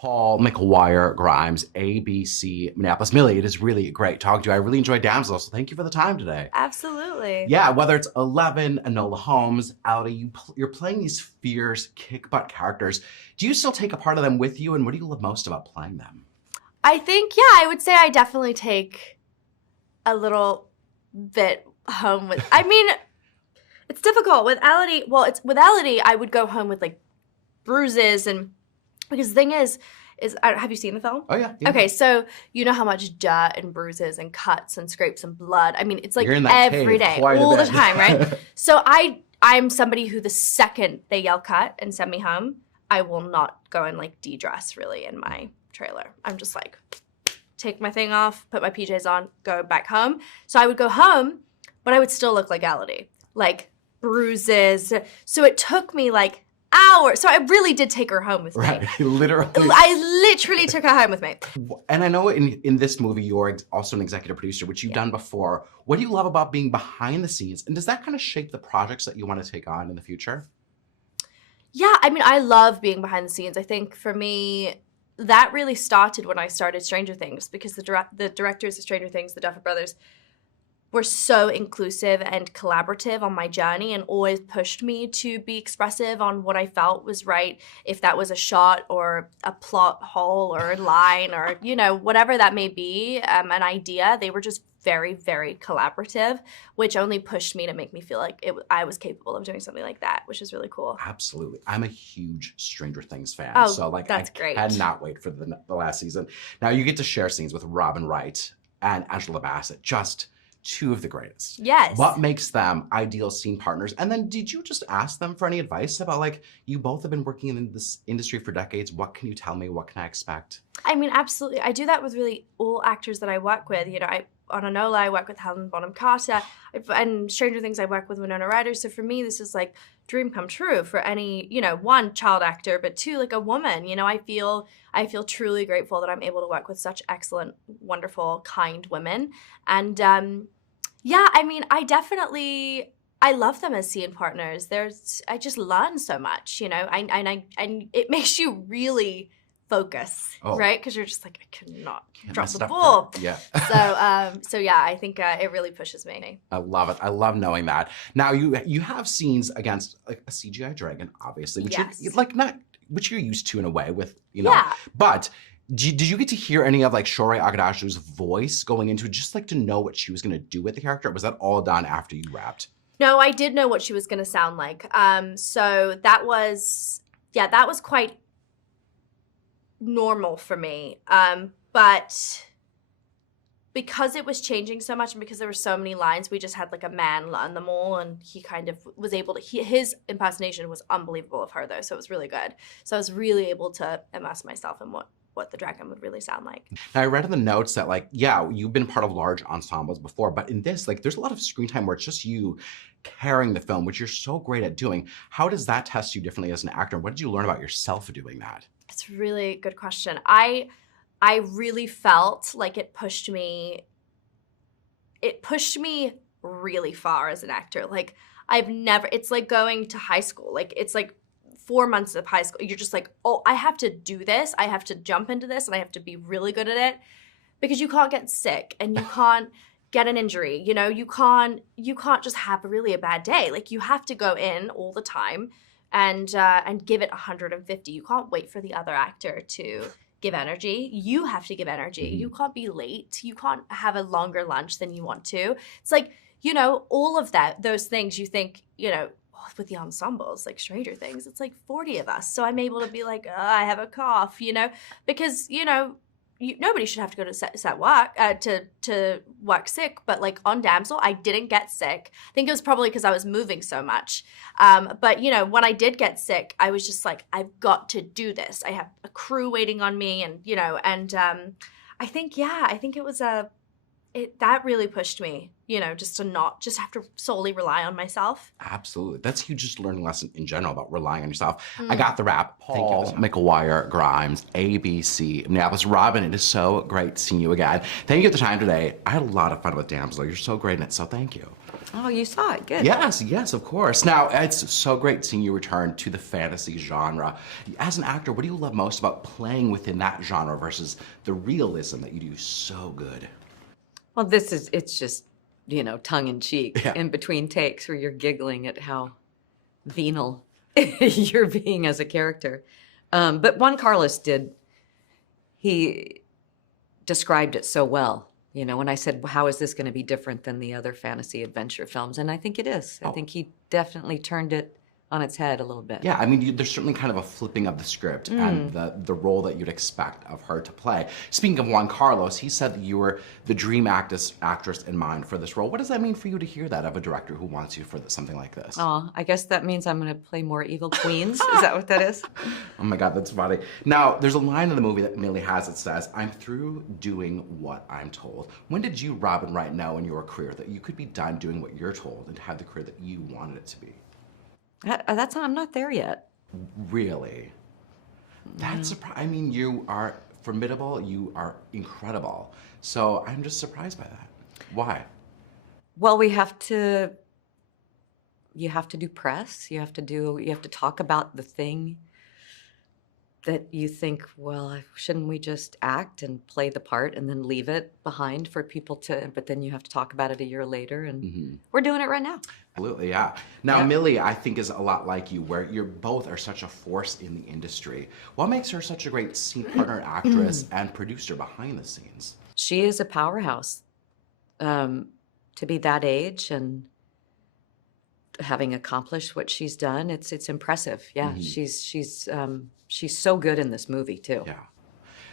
Paul McGuire Grimes, ABC Minneapolis. Millie, it is really great talking to you. I really enjoyed Damsel, so thank you for the time today. Absolutely. Yeah, whether it's Eleven, Enola Holmes, Ellie, you're playing these fierce, kick-butt characters. Do you still take a part of them with you, and what do you love most about playing them? I think, yeah, I would say I definitely take a little bit home with, I mean, it's difficult with Elodie. Well, it's with Elodie, I would go home with like bruises and because the thing is have you seen the film? Oh yeah, yeah. Okay, so you know how much dirt and bruises and cuts and scrapes and blood. I mean, it's like You're in that every cave day, quite a all the bit. time, right? So I'm somebody who the second they yell cut and send me home, I will not go and like de-dress really in my trailer. I'm just like, take my thing off, put my PJs on, go back home. So I would go home, but I would still look like Elodie, like bruises. So it took me like hours. So I really did take her home with me. Right, literally. I literally took her home with me. And I know in this movie, you're also an executive producer, which you've done before. What do you love about being behind the scenes? And does that kind of shape the projects that you want to take on in the future? Yeah, I mean, I love being behind the scenes. I think for me, that really started when I started Stranger Things because the directors of Stranger Things, the Duffer Brothers, were so inclusive and collaborative on my journey and always pushed me to be expressive on what I felt was right, if that was a shot or a plot hole or a line or, you know, whatever that may be, an idea. They were just very, very collaborative, which only pushed me to make me feel like I was capable of doing something like that, which is really cool. Absolutely. I'm a huge Stranger Things fan. Oh, so like that's I great. cannot wait for the last season. Now you get to share scenes with Robin Wright and Angela Bassett, just two of the greatest. Yes. What makes them ideal scene partners? And then did you just ask them for any advice about, like, you both have been working in this industry for decades. What can you tell me? What can I expect? I mean, absolutely. I do that with really all actors that I work with. You know, on Enola, I work with Helen Bonham Carter. And Stranger Things, I work with Winona Ryder. So for me, this is like dream come true for any, you know, one, child actor, but two, like a woman. You know, I feel truly grateful that I'm able to work with such excellent, wonderful, kind women. And yeah, I mean, I love them as scene partners. I just learn so much, you know, and it makes you really focus, right? Because you're just like, I cannot drop the ball. Yeah. So yeah, I think it really pushes me. I love it. I love knowing that. Now you have scenes against like a CGI dragon, obviously, which you're like not, which you're used to in a way with, you know, but did you get to hear any of like Shohreh Aghdashloo's voice going into just like to know what she was going to do with the character? Or was that all done after you wrapped? No, I did know what she was going to sound like. So that was quite normal for me. But because it was changing so much and because there were so many lines, we just had like a man learn them all, and he kind of was able to, his impersonation was unbelievable of her though, so it was really good. So I was really able to immerse myself in what the dragon would really sound like. Now I read in the notes that like, yeah, you've been part of large ensembles before, but in this, like there's a lot of screen time where it's just you carrying the film, which you're so great at doing. How does that test you differently as an actor? What did you learn about yourself doing that? It's a really good question. I really felt like it pushed me really far as an actor. Like it's like going to high school. Like it's like 4 months of high school. You're just like, oh, I have to do this. I have to jump into this and I have to be really good at it because you can't get sick and you can't get an injury. You know, you can't just have really a bad day. Like you have to go in all the time and give it 150. You can't wait for the other actor to give energy. You have to give energy. You can't be late. You can't have a longer lunch than you want to. It's like, you know, all of those things you think, you know, with the ensembles, like Stranger Things, it's like 40 of us. So I'm able to be like, oh, I have a cough, you know, because, you know, nobody should have to go to set work, to work sick. But like on Damsel, I didn't get sick. I think it was probably because I was moving so much. But, you know, when I did get sick, I was just like, I've got to do this. I have a crew waiting on me and, you know, and I think it was that really pushed me, just to not just have to solely rely on myself. Absolutely. That's a huge just learning lesson in general about relying on yourself. I Mm. got the rap. Paul McGuire Grimes, ABC, Minneapolis. Robin, it is so great seeing you again. Thank you for the time today. I had a lot of fun with Damsel. You're so great in it, so thank you. Oh, you saw it. Good. Yes, of course. Now, it's so great seeing you return to the fantasy genre. As an actor, what do you love most about playing within that genre versus the realism that you do so good? Well, it's just, tongue in cheek in between takes where you're giggling at how venal you're being as a character. But Juan Carlos he described it so well. When I said, how is this going to be different than the other fantasy adventure films? And I think it is. I think he definitely turned it on its head a little bit. Yeah, I mean, there's certainly kind of a flipping of the script and the role that you'd expect of her to play. Speaking of Juan Carlos, he said that you were the dream actress in mind for this role. What does that mean for you to hear that of a director who wants you for something like this? Oh, I guess that means I'm going to play more evil queens. Is that what that is? Oh my God, that's funny. Now, there's a line in the movie that Millie has that says, "I'm through doing what I'm told." When did you, Robin Wright, know in your career that you could be done doing what you're told and have the career that you wanted it to be? I'm not there yet. Really? That's surprising. I mean, you are formidable. You are incredible. So I'm just surprised by that. Why? Well, you have to do press. You have to talk about the thing that you think, well, shouldn't we just act and play the part and then leave it behind for people but then you have to talk about it a year later, and we're doing it right now. Absolutely, yeah. Now, Millie, I think, is a lot like you, where you both are such a force in the industry. What makes her such a great scene partner, actress, and producer behind the scenes? She is a powerhouse. To be that age and having accomplished what she's done, it's impressive. Yeah, she's so good in this movie too. Yeah.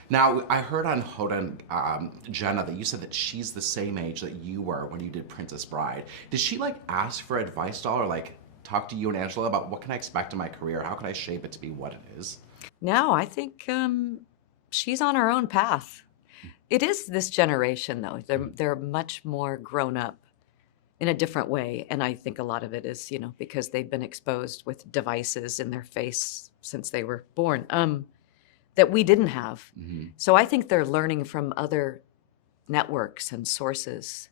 Now, I heard on Hoda Jenna that you said that she's the same age that you were when you did Princess Bride. Did she ask for advice at all, or talk to you and Angela about what can I expect in my career? How can I shape it to be what it is? No, I think she's on her own path. It is this generation though. They're much more grown up in a different way. And I think a lot of it is, because they've been exposed with devices in their face since they were born, that we didn't have. So I think they're learning from other networks and sources.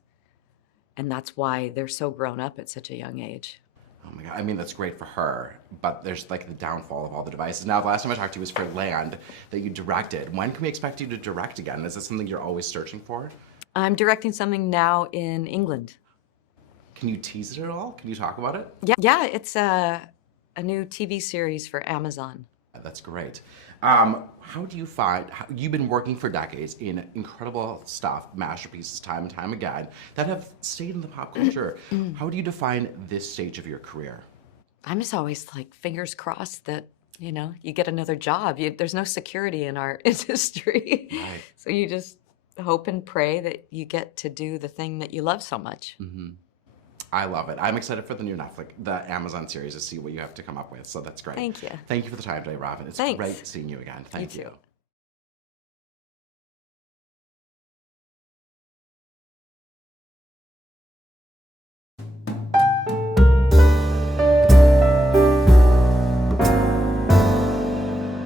And that's why they're so grown up at such a young age. Oh my God, I mean, that's great for her, but there's the downfall of all the devices. Now, the last time I talked to you was for Land that you directed. When can we expect you to direct again? Is this something you're always searching for? I'm directing something now in England. Can you tease it at all? Can you talk about it? Yeah, it's a new TV series for Amazon. That's great. How do you find, you've been working for decades in incredible stuff, masterpieces time and time again, that have stayed in the pop culture. How do you define this stage of your career? I'm just always fingers crossed that, you get another job. There's no security in our industry. Right. So you just hope and pray that you get to do the thing that you love so much. I love it. I'm excited for the new the Amazon series to see what you have to come up with. So that's great. Thank you. Thank you for the time today, Robin. It's Thanks. great seeing you again. Thank you. You too.